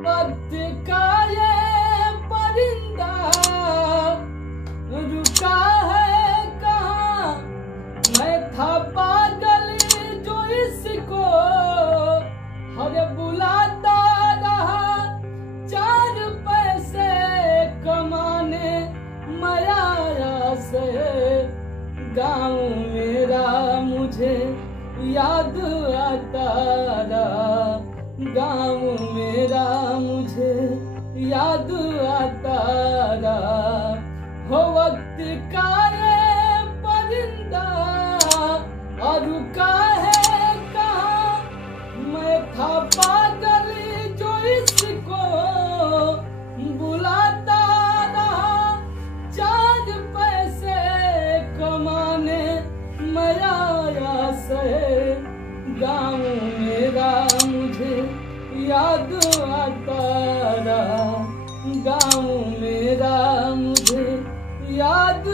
वक्त का ये परिंदा रुका है कहाँ। मैं था पागल जो इसको हर बुलाता रहा, चार पैसे कमाने माया से। गाँव मेरा मुझे याद आता रहा, गाँव मेरा मुझे याद आता रहा। हो वक्त का ये परिंदा और रुका है कहाँ। मैं था पागल जो इसको बुलाता रहा, चार पैसे कमाने माया से। गाँव मेरा मुझे याद आता रहा, गाँव मेरा मुझे याद